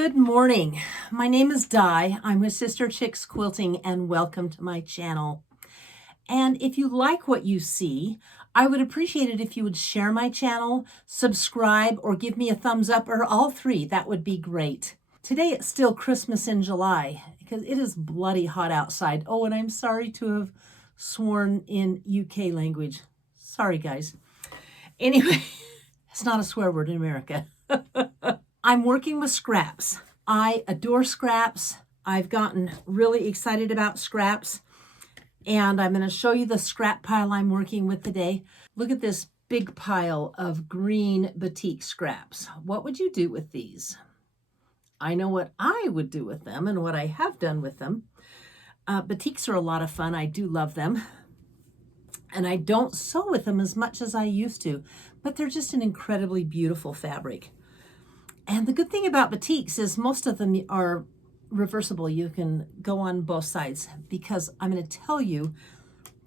Good morning. My name is Di. I'm with Sister Chicks Quilting and welcome to my channel. And if you like what you see, I would appreciate it if you would share my channel, subscribe, or give me a thumbs up, or all three. That would be great. Today it's still Christmas in July because it is bloody hot outside. Oh, and I'm sorry to have sworn in UK language. Sorry, guys. Anyway, it's not a swear word in America. I'm working with scraps. I adore scraps. I've gotten really excited about scraps, and I'm going to show you the scrap pile I'm working with today. Look at this big pile of green batik scraps. What would you do with these? I know what I would do with them and what I have done with them. Batiks are a lot of fun. I do love them. And I don't sew with them as much as I used to, but they're just an incredibly beautiful fabric. And the good thing about batiks is most of them are reversible. You can go on both sides, because I'm going to tell you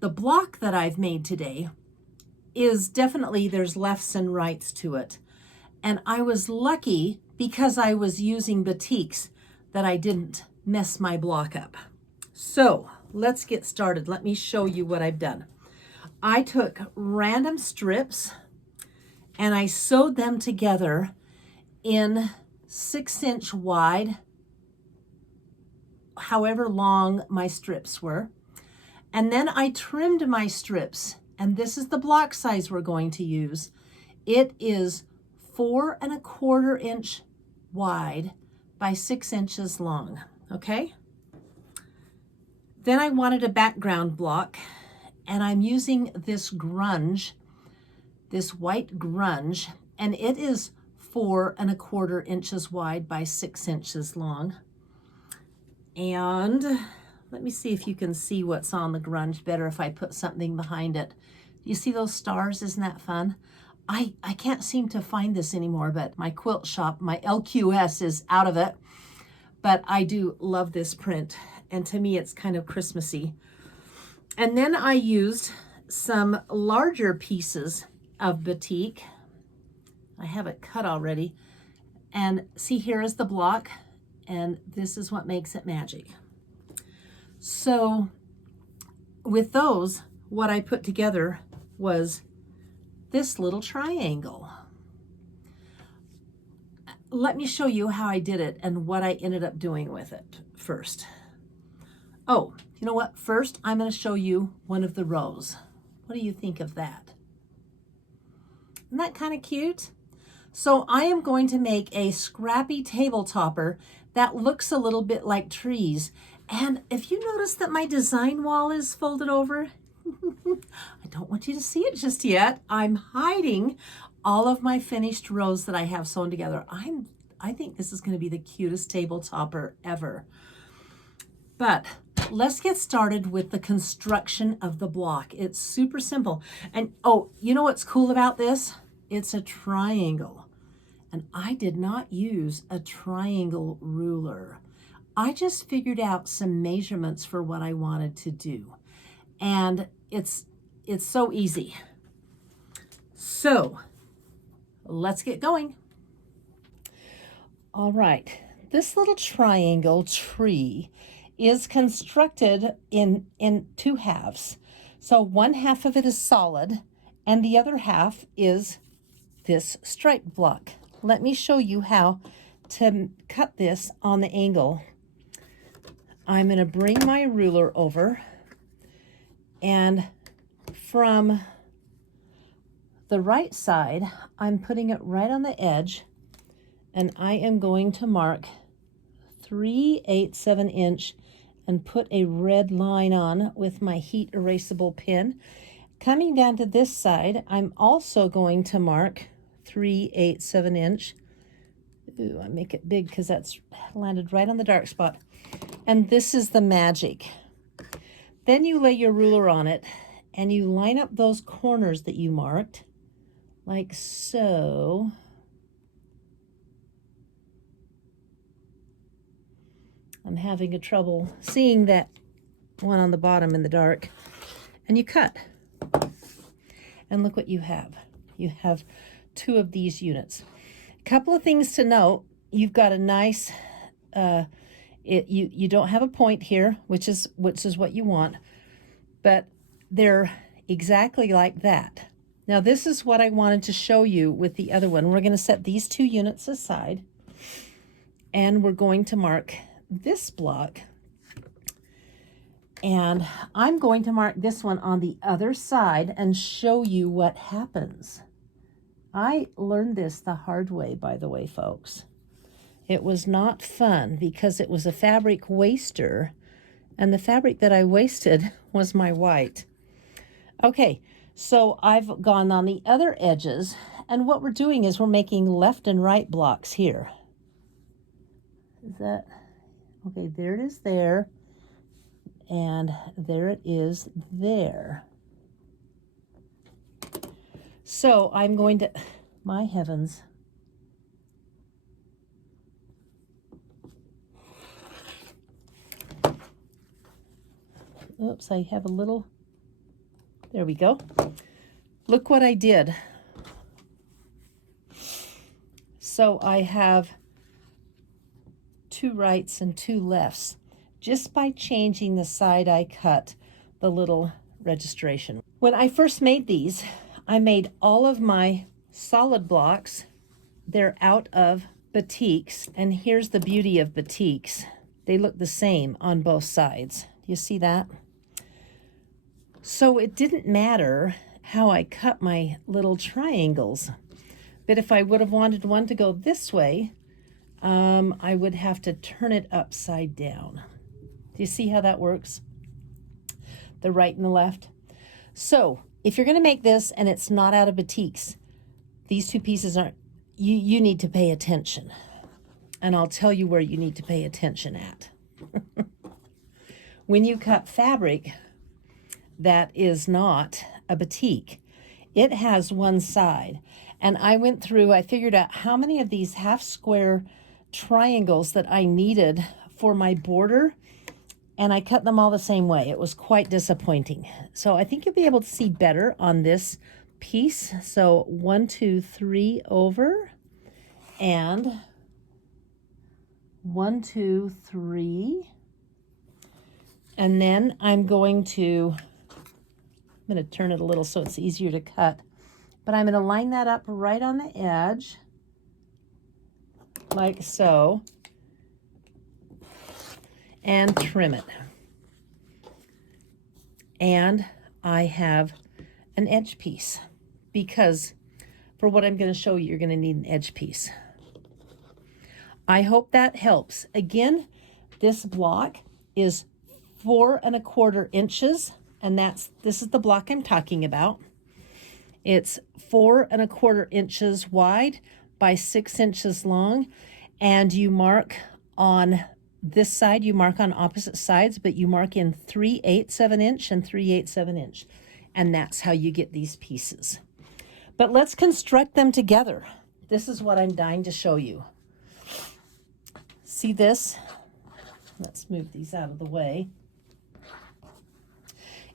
the block that I've made today is definitely, there's lefts and rights to it. And I was lucky because I was using batiks that I didn't mess my block up. So let's get started. Let me show you what I've done. I took random strips and I sewed them together in 6-inch wide, however long my strips were. And then I trimmed my strips, and this is the block size we're going to use. It is 4 1/4 inch wide by 6 inches long, okay? Then I wanted a background block, and I'm using this grunge, this white grunge, and it is 4 1/4 inches wide by 6 inches long. And let me see if you can see what's on the grunge better if I put something behind it. You see those stars? Isn't that fun? I can't seem to find this anymore, but my quilt shop, my LQS, is out of it. But I do love this print, and to me it's kind of Christmassy. And then I used some larger pieces of batik. I have it cut already. And see, here is the block, and this is what makes it magic. So with those, what I put together was this little triangle. Let me show you how I did it and what I ended up doing with it first. Oh, you know what? First, I'm going to show you one of the rows. What do you think of that? Isn't that kind of cute? So I am going to make a scrappy table topper that looks a little bit like trees. And if you notice that my design wall is folded over, I don't want you to see it just yet. I'm hiding all of my finished rows that I have sewn together. I think this is going to be the cutest table topper ever. But let's get started with the construction of the block. It's super simple. And oh, you know what's cool about this? It's a triangle. And I did not use a triangle ruler. I just figured out some measurements for what I wanted to do. And it's so easy. So let's get going. All right, this little triangle tree is constructed in 2 halves. So 1 half of it is solid, and the other half is this stripe block. Let me show you how to cut this on the angle. I'm going to bring my ruler over, and from the right side, I'm putting it right on the edge, and I am going to mark 3/8 of an inch and put a red line on with my heat erasable pen. Coming down to this side, I'm also going to mark 3/8 of an inch. Ooh, I make it big because that's landed right on the dark spot. And this is the magic. Then you lay your ruler on it and you line up those corners that you marked, like so. I'm having a trouble seeing that one on the bottom in the dark. And you cut. And look what you have. You have 2 of these units. A couple of things to note. you've got a nice, you don't have a point here, which is what you want, but they're exactly like that. Now this is what I wanted to show you with the other one. We're going to set these 2 units aside, and we're going to mark this block, and I'm going to mark this one on the other side and show you what happens. I learned this the hard way, by the way, folks. It was not fun because it was a fabric waster, and the fabric that I wasted was my white. Okay, so I've gone on the other edges, and what we're doing is we're making left and right blocks here. Is that okay? There it is there, and there it is there. So I'm going to, my heavens. Oops, I have a little, there we go. Look what I did. So I have 2 rights and 2 lefts just by changing the side I cut the little registration. When I first made these, I made all of my solid blocks. They're out of batiks, and here's the beauty of batiks. They look the same on both sides. Do you see that? So it didn't matter how I cut my little triangles, but if I would have wanted one to go this way, I would have to turn it upside down. Do you see how that works? The right and the left. So if you're going to make this and it's not out of batiks, these 2 pieces aren't, you need to pay attention. And I'll tell you where you need to pay attention at. When you cut fabric that is not a batik, it has one side. And I went through, I figured out how many of these half square triangles that I needed for my border, and I cut them all the same way. It was quite disappointing. So I think you'll be able to see better on this piece. So 1, 2, 3 over, and 1, 2, 3. And then I'm going to turn it a little so it's easier to cut. But I'm going to line that up right on the edge, like so, and trim it. And I have an edge piece, because for what I'm going to show you, you're going to need an edge piece. I hope that helps. Again, this block is 4 1/4 inches, and this is the block I'm talking about. It's 4 1/4 inches wide by 6 inches long, and you mark on this side, you mark on opposite sides, but you mark in 3/8 of an inch and 3/8 of an inch, and that's how you get these pieces. But let's construct them together. This is what I'm dying to show you. See this? Let's move these out of the way.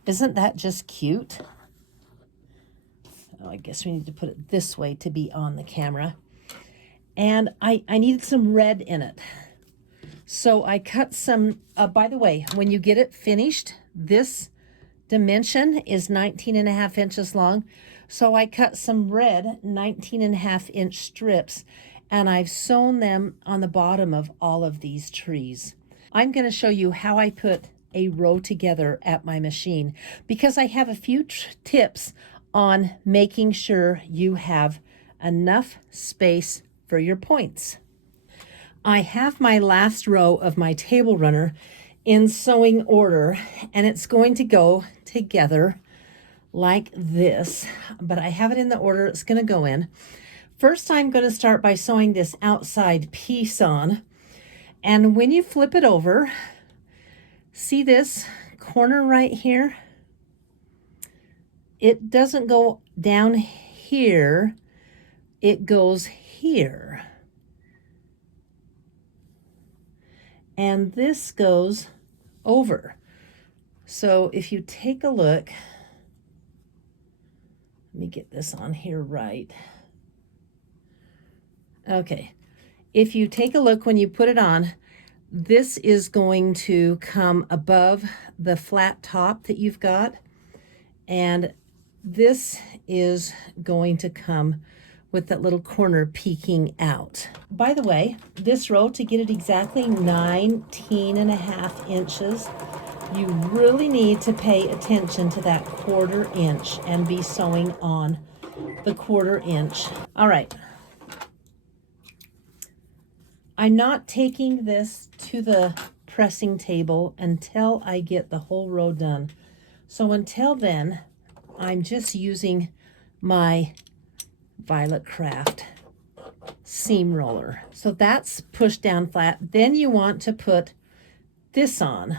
Isn't that just cute? Oh, I guess we need to put it this way to be on the camera. And I needed some red in it. So I cut some, by the way, when you get it finished, this dimension is 19.5 inches long. So I cut some red 19.5 inch strips, and I've sewn them on the bottom of all of these trees. I'm going to show you how I put a row together at my machine, because I have a few tips on making sure you have enough space for your points. I have my last row of my table runner in sewing order, and it's going to go together like this, but I have it in the order it's going to go in. First, I'm going to start by sewing this outside piece on, and when you flip it over, see this corner right here? It doesn't go down here, it goes here. And this goes over. So if you take a look, let me get this on here right. Okay, if you take a look when you put it on, this is going to come above the flat top that you've got, and this is going to come with that little corner peeking out. By the way, this row, to get it exactly 19.5 inches, you really need to pay attention to that 1/4 inch and be sewing on the 1/4 inch. All right. I'm not taking this to the pressing table until I get the whole row done. So until then, I'm just using my Violet Craft seam roller. So that's pushed down flat. Then you want to put this on.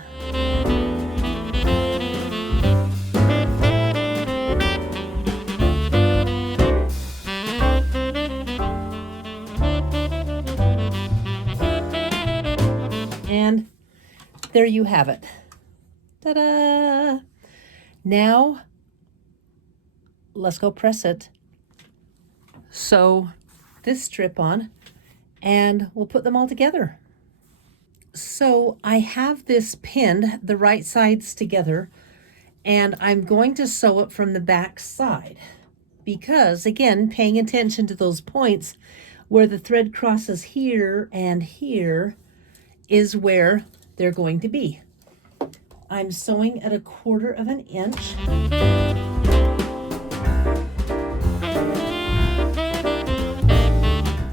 And there you have it. Ta-da! Now, let's go press it. Sew this strip on, and we'll put them all together. So I have this pinned, the right sides together, and I'm going to sew it from the back side because, again, paying attention to those points where the thread crosses here and here is where they're going to be. I'm sewing at 1/4 inch.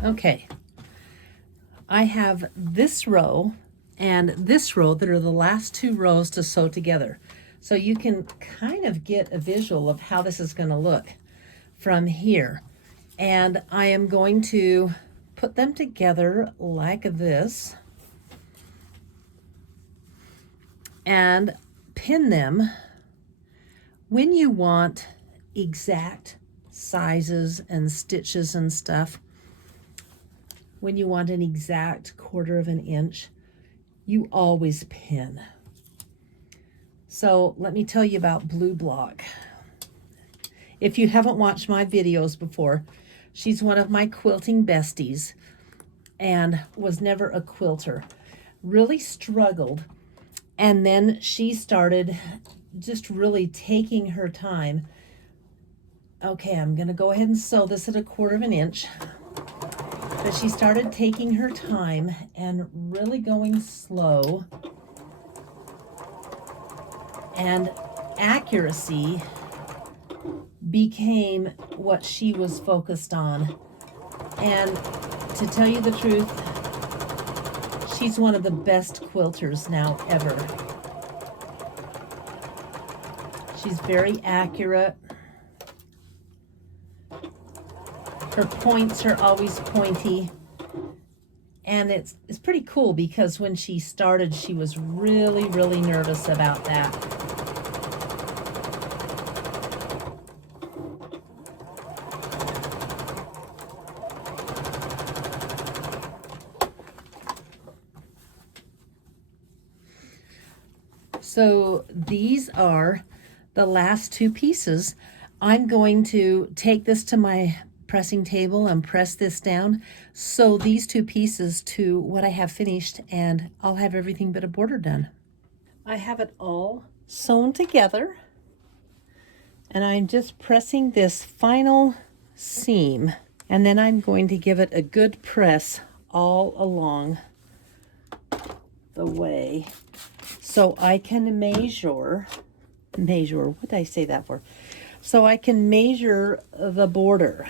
Okay, I have this row and this row that are the last 2 rows to sew together. So you can kind of get a visual of how this is going to look from here. And I am going to put them together like this and pin them when you want exact sizes and stitches and stuff. When you want an exact 1/4 inch, you always pin. So let me tell you about Blue Block. If you haven't watched my videos before, she's one of my quilting besties and was never a quilter. Really struggled. And then she started just really taking her time. Okay, I'm going to go ahead and sew this at 1/4 inch. But she started taking her time and really going slow. And accuracy became what she was focused on. And to tell you the truth, she's one of the best quilters now ever. She's very accurate. Her points are always pointy. And it's pretty cool because when she started, she was really, really nervous about that. So these are the last 2 pieces. I'm going to take this to my pressing table and press this down, sew these 2 pieces to what I have finished, and I'll have everything but a border done. I have it all sewn together, and I'm just pressing this final seam, and then I'm going to give it a good press all along the way so I can measure, what did I say that for? So I can measure the border.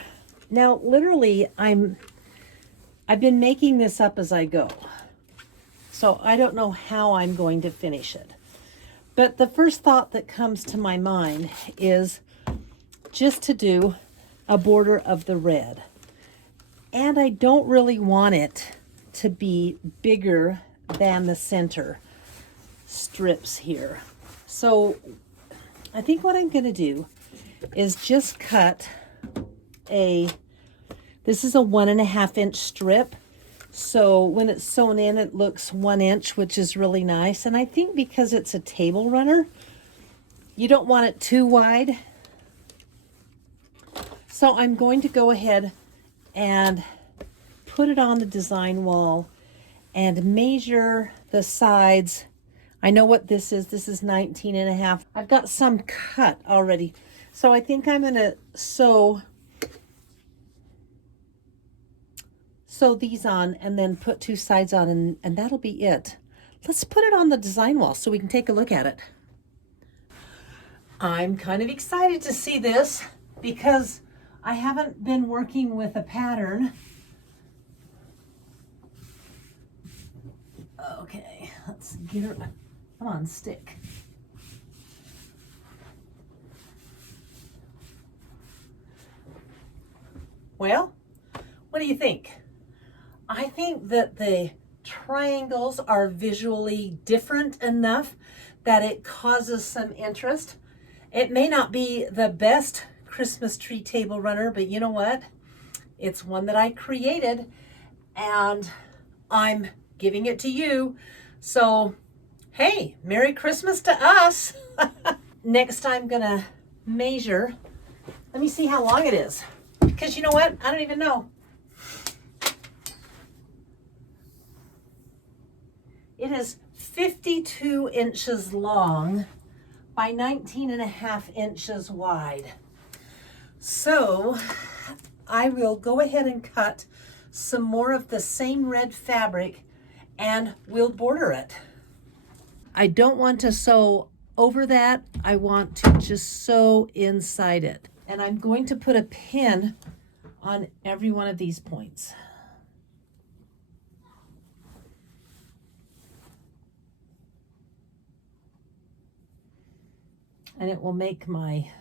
Now, literally, I've been making this up as I go. So I don't know how I'm going to finish it. But the first thought that comes to my mind is just to do a border of the red. And I don't really want it to be bigger than the center strips here. So I think what I'm going to do is just cut this is a 1.5 inch strip. So when it's sewn in, it looks 1 inch, which is really nice. And I think because it's a table runner, you don't want it too wide. So I'm going to go ahead and put it on the design wall and measure the sides. I know what this is. This is 19.5. I've got some cut already. So I think I'm gonna sew these on and then put 2 sides on, and that'll be it. Let's put it on the design wall so we can take a look at it. I'm kind of excited to see this because I haven't been working with a pattern. Okay, let's get her. Come on, stick. Well, what do you think? I think that the triangles are visually different enough that it causes some interest. It may not be the best Christmas tree table runner, but you know what? It's one that I created and I'm giving it to you. So, hey, Merry Christmas to us. Next I'm gonna measure. Let me see how long it is. Because you know what? I don't even know. It is 52 inches long by 19.5 inches wide. So I will go ahead and cut some more of the same red fabric and we'll border it. I don't want to sew over that. I want to just sew inside it. And I'm going to put a pin on every one of these points. And it will make my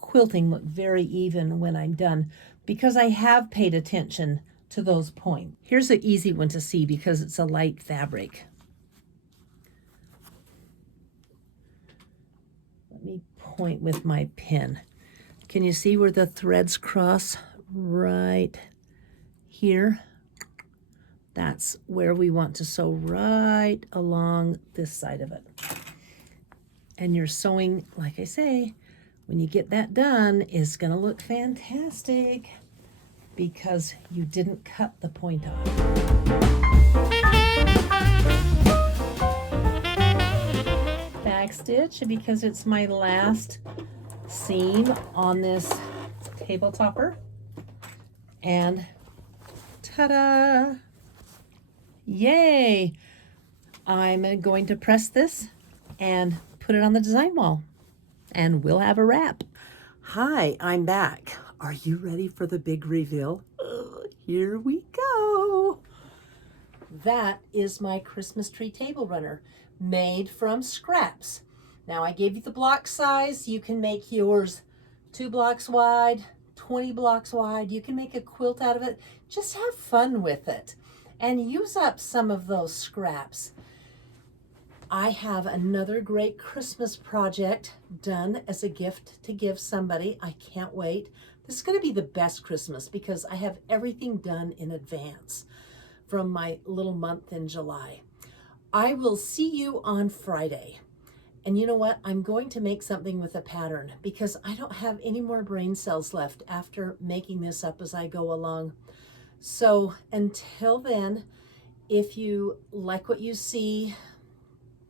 quilting look very even when I'm done because I have paid attention to those points. Here's an easy one to see because it's a light fabric. Let me point with my pin. Can you see where the threads cross right here? That's where we want to sew right along this side of it. And you're sewing, like I say, when you get that done, it's gonna look fantastic because you didn't cut the point off. Back stitch because it's my last seam on this table topper. And ta-da! Yay! I'm going to press this and put it on the design wall and we'll have a wrap. Hi, I'm back. Are you ready for the big reveal? Here we go. That is my Christmas tree table runner made from scraps. Now I gave you the block size. You can make yours 2 blocks wide, 20 blocks wide. You can make a quilt out of it. Just have fun with it and use up some of those scraps. I have another great Christmas project done as a gift to give somebody. I can't wait. This is going to be the best Christmas because I have everything done in advance from my little month in July. I will see you on Friday. And you know what? I'm going to make something with a pattern because I don't have any more brain cells left after making this up as I go along. So until then, if you like what you see,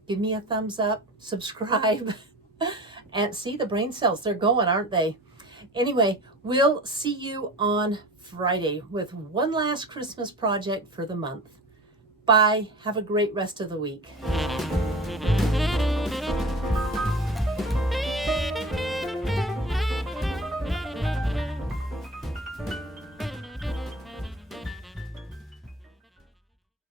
give me a thumbs up, subscribe, and see the brain cells. They're going, aren't they? Anyway, we'll see you on Friday with one last Christmas project for the month. Bye. Have a great rest of the week.